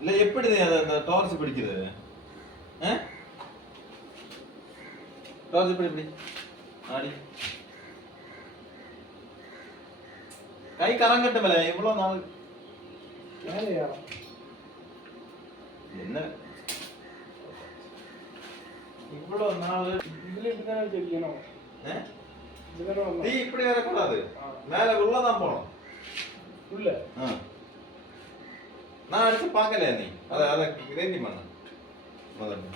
இல்ல எப்படி அந்த டார்ச் பிடிக்குது? டார்ச் எப்படி ஆடி கை கரங்கட்டுமல இவ்வளவு நாள் வேலையா என்ன இவ்வளவு நாள் இதுல இப்படிதான் தெரியணும். தீ இப்படி வரக்கூடாது, மேல உள்ளதான் போகணும். உள்ள நான் அடிச்சு பார்க்கலையா நீ? அதை கிரேண்டி பண்ண முதல்ல.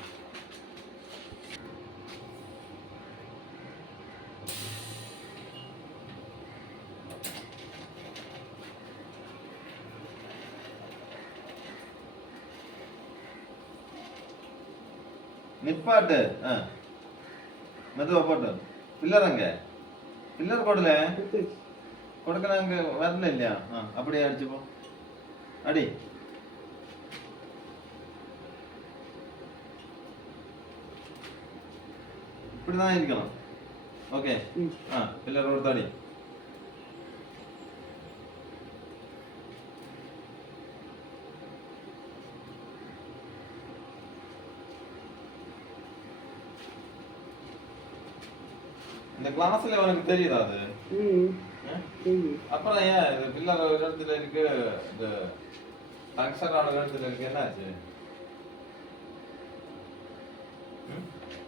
நிப்பாட்டு. மெதுவா போட்டு பில்லர் அங்க பில்லர் போடல கொடுக்கல, அங்க வரல இல்லையா? அப்படியே அடிச்சு போ, அடி. இப்படிதான் இருக்கணும். ஓகே, பில்லர் ஒரு தாடி. இந்த கிளாஸ்ல உனக்கு தெரியுதா அது? அப்புறம் ஏன் இது பில்லர் ஒரு இடத்துல இருக்கு, இந்த டங்ஸ்டன் இடத்துல இருக்கு, என்ன ஆச்சு?